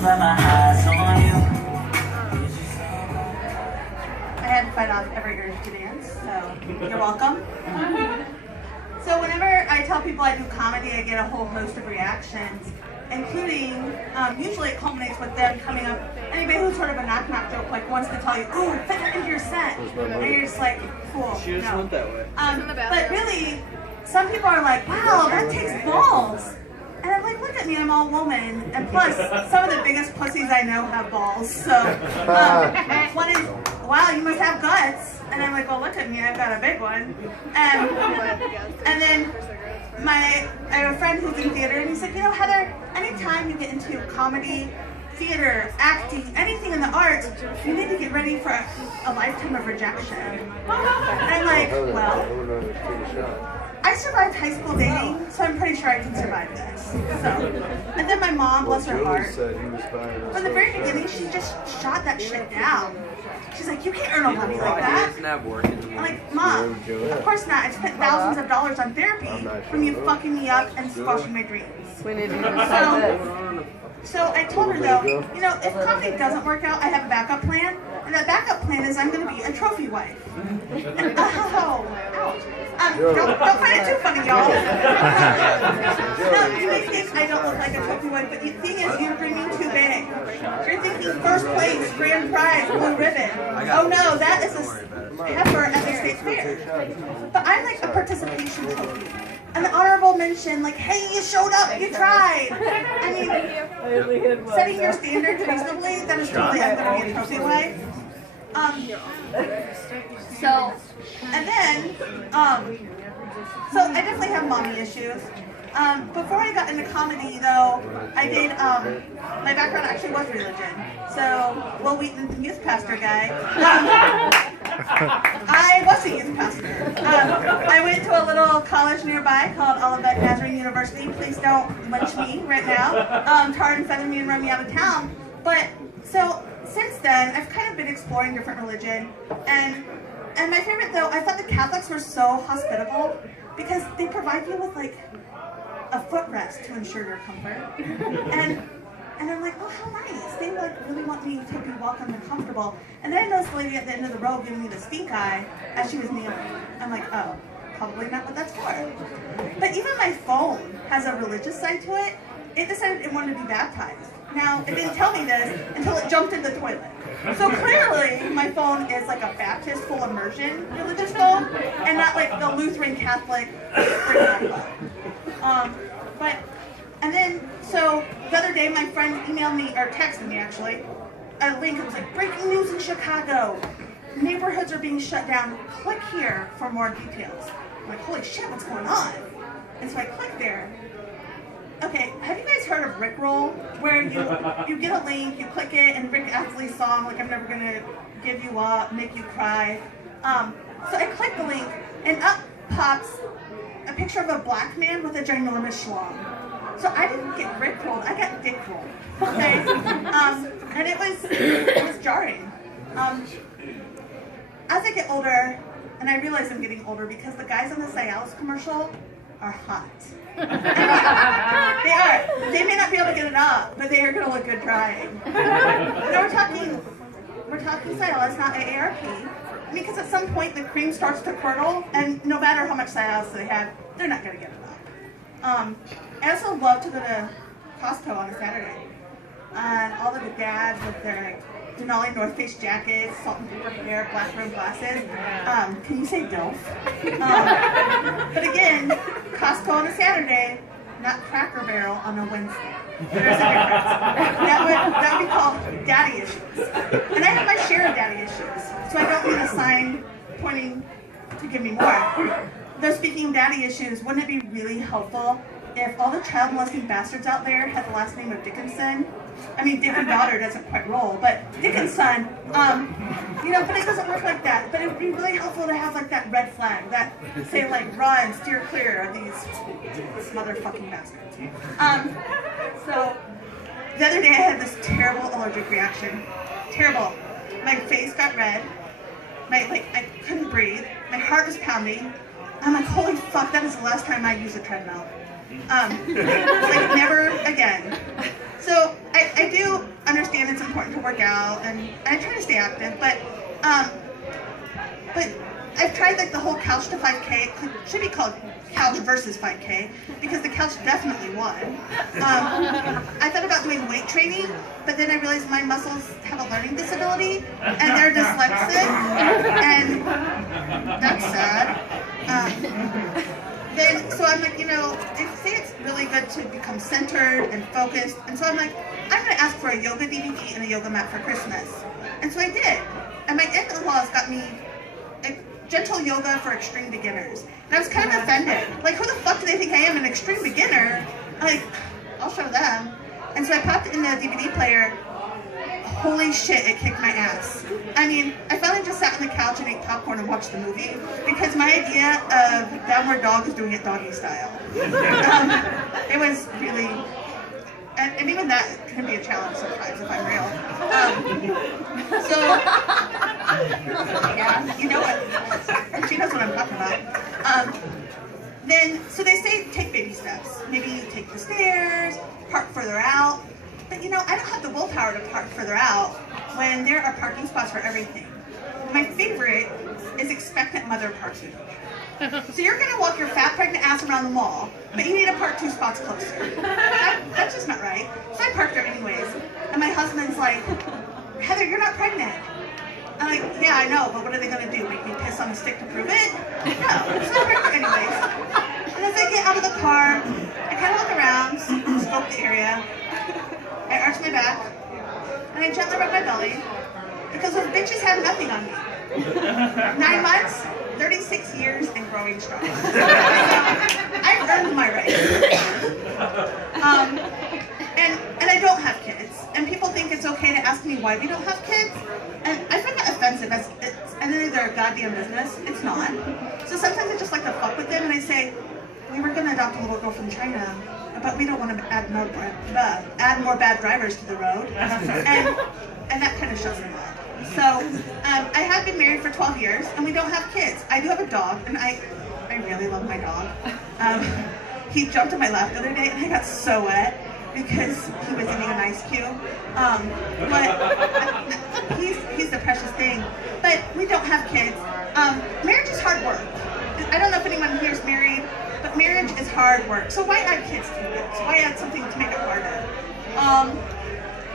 but my eyes on you. I had to fight off every urge to dance, so you're welcome. So whenever I tell people I do comedy, I get a whole host of reactions, including, usually it culminates with them coming up, anybody who's heard of a knock-knock joke, like, wants to tell you, ooh, fit that into your set, and you're just like, cool, She just went that way. But really, some people are like, wow, that takes balls. And I'm like, look at me, I'm all woman. And plus, some of the biggest pussies I know have balls. So, one is, wow, you must have guts. And I'm like, well, look at me, I've got a big one. And then I have a friend who's in theater, and he's like, you know, Heather, anytime you get into comedy, theater, acting, anything in the arts, you need to get ready for a lifetime of rejection. And I'm like, well, I survived high school dating, so I'm pretty sure I can survive this. So, and then my mom, bless her heart, from the very beginning, she just shot that shit down. She's like, you can't earn a money like that. I'm like, Mom, of course not. I spent thousands of dollars on therapy from you fucking me up and squashing my dreams. So I told her though, you know, if comedy doesn't work out, I have a backup plan. And that backup plan is I'm going to be a trophy wife. And, ouch. Don't find it too funny, y'all. No, you may think I don't look like a trophy wife, but the thing is, you're dreaming too big. You're thinking first place, grand prize, blue ribbon. Oh no, that is a heifer at the state fair. But I'm like a participation trophy. And the honorable mention, like, hey, you showed up, you tried. I mean, setting your standards reasonably, that is totally I'm going to be a trophy wife. So I definitely have mommy issues. Before I got into comedy, though, I did, my background actually was religion. So, Will Wheaton, the youth pastor guy, I was a youth pastor. I went to a little college nearby called Olivet Nazarene University. Please don't lynch me right now. Tar and feather me and run me out of town. But, so, since then, I've kind of been exploring different religion. And my favorite, though, I thought the Catholics were so hospitable because they provide you with, like, a footrest to ensure your comfort. And I'm like, oh, how nice. They like really want me to be welcome and comfortable. And then I noticed the lady at the end of the row giving me the stink eye as she was kneeling. I'm like, oh, probably not what that's for. But even my phone has a religious side to it. It decided it wanted to be baptized. Now, it didn't tell me this until it jumped in the toilet. So clearly, my phone is like a Baptist full immersion religious phone, and not like the Lutheran Catholic and then, so the other day, my friend emailed me, or texted me actually, a link. It was like, breaking news in Chicago. Neighborhoods are being shut down. Click here for more details. I'm like, holy shit, what's going on? And so I clicked there. Okay, have you guys heard of Rickroll? Where you get a link, you click it, and Rick Astley's song, like, I'm never gonna give you up, make you cry. So I clicked the link, and up pops a picture of a black man with a ginormous schlong. So I didn't get Rickrolled, I got Dickrolled. Okay? And it was jarring. As I get older, and I realize I'm getting older because the guys on the Cialis commercial are hot. I mean, they are. They may not be able to get it up, but they are going to look good trying. No, we're talking Cialis, not AARP. I mean, because at some point the cream starts to curdle, and no matter how much Cialis they have, they're not going to get it up. I also love to go to Costco on a Saturday. And all of the dads with their Denali North Face jackets, salt and pepper hair, black rimmed glasses. Can you say DOF? But again, Costco on a Saturday, not Cracker Barrel on a Wednesday. There's a difference. That would be called daddy issues. And I have my share of daddy issues, so I don't need a sign pointing to give me more. Though speaking of daddy issues, wouldn't it be really helpful if all the child molesting bastards out there had the last name of Dickinson? I mean, Dick and daughter doesn't quite roll, but Dickinson, you know, but it doesn't work like that. But it would be really helpful to have like that red flag that say like, run, steer clear of these motherfucking bastards. So the other day I had this terrible allergic reaction. Terrible. My face got red. I couldn't breathe. My heart was pounding. I'm like, holy fuck, that is the last time I use a treadmill. Like never again. So I do work out, and I try to stay active, but I've tried like the whole couch to 5K. It should be called couch versus 5K because the couch definitely won. I thought about doing weight training, but then I realized my muscles have a learning disability and they're dyslexic, and that's sad. So I'm like, they say it's really good to become centered and focused, and so I'm like, I'm gonna ask for a yoga DVD and a yoga mat for Christmas, and so I did, and my in-laws got me gentle yoga for extreme beginners. And I was kind of offended. Like, who the fuck do they think I am, an extreme beginner? Like, I'll show them. And so I popped it in the DVD player. Holy shit, it kicked my ass. I mean, I finally just sat on the couch and ate popcorn and watched the movie because my idea of Downward Dog is doing it doggy style. It was really, and even that can be a challenge sometimes if I'm real. Yeah, you know what? She knows what I'm talking about. So they say take baby steps. Maybe take the stairs, park further out. But I don't have the willpower to park further out when there are parking spots for everything. My favorite is expectant mother parking. So you're gonna walk your fat pregnant ass around the mall, but you need to park 2 spots closer. That's just not right. So I parked there anyways. And my husband's like, Heather, you're not pregnant. I'm like, yeah, I know, but what are they gonna do? Make me piss on the stick to prove it? No, so I parked there anyways. And as I get out of the car, I kind of look around, scope the area. I arch my back, and I gently rub my belly, because those bitches have nothing on me. 9 months, 36 years, and growing strong. I've earned my rights. And I don't have kids, and people think it's okay to ask me why we don't have kids, and I find that offensive, as it's their goddamn business. It's not. So sometimes I just like to fuck with them, and I say, we were gonna adopt a little girl from China, but we don't want to add more bad drivers to the road, and that kind of shuts them up. So I have been married for 12 years, and we don't have kids. I do have a dog, and I really love my dog. He jumped in my lap the other day, and I got so wet because he was eating an ice cube. But he's the precious thing. But we don't have kids. Marriage is hard work. I don't know if anyone here is married, but marriage is hard work. So why add kids to it? So why add something to make it harder?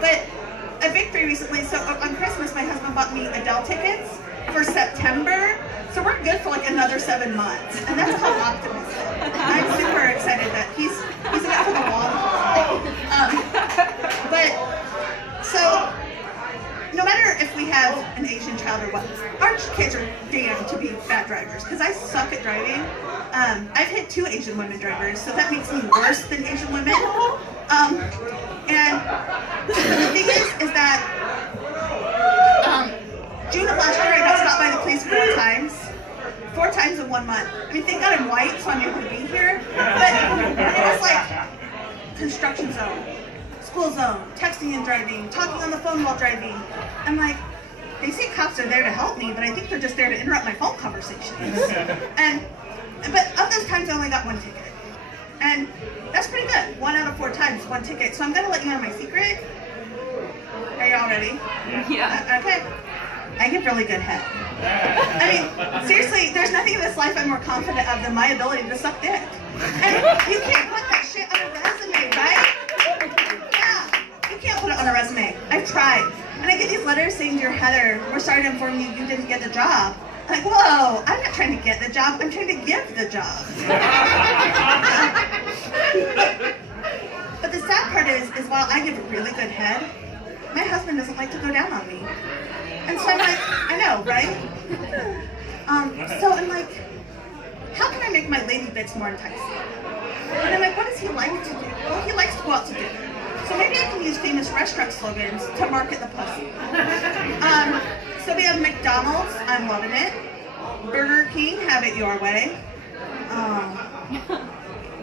But a victory recently, so on Christmas my husband bought me Adele tickets for September. So we're good for like another 7 months. And that's called optimism. I'm super excited that he's in it for the long haul. But so no matter if we have an Asian child or what, our kids are damned to be bad drivers because I suck at driving. I've hit 2 Asian women drivers, so that makes me worse than Asian women. And the thing is that June of last year I got stopped by the police 4 times. 4 times in 1 month. I mean, thank God I'm white, so I'm able to be here. But it was like construction zone, school zone, texting and driving, talking on the phone while driving. I'm like, they say cops are there to help me, but I think they're just there to interrupt my phone conversations. But of those times, I only got 1 ticket. And that's pretty good. 1 out of 4 times, 1 ticket. So I'm gonna let you know my secret. Are y'all ready? Yeah. Okay. I give really good head. I mean, seriously, there's nothing in this life I'm more confident of than my ability to suck dick. And you can't put that shit on a resume, right? Yeah, you can't put it on a resume. I've tried. And I get these letters saying, "Dear Heather, we're sorry to inform you you didn't get the job." I'm like, whoa, I'm not trying to get the job, I'm trying to give the job. But the sad part is while I give really good head, my husband doesn't like to go down on me. And so I'm like, I know, right? So I'm like, how can I make my lady bits more enticing? And I'm like, what does he like to do? Well, he likes to go out to dinner. So maybe I can use famous restaurant slogans to market the pussy. So we have McDonald's, I'm loving it. Burger King, have it your way.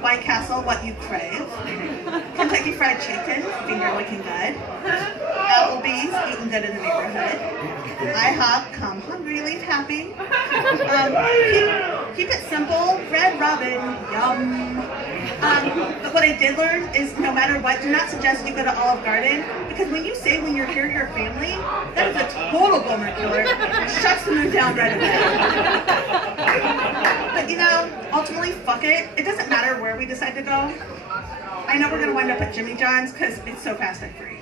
White Castle, what you crave. Kentucky Fried Chicken, finger looking good. Applebee's, eating good in the neighborhood. IHOP, come hungry, leave happy. Keep it simple, Red Robin, yum. But what I did learn is no matter what, do not suggest you go to Olive Garden, because when you say when you're here, your family, that is a total bummer killer. It shuts the mood down right away. But you know, ultimately, fuck it. It doesn't matter where we decide to go. I know we're gonna wind up at Jimmy John's because it's so fast and freak.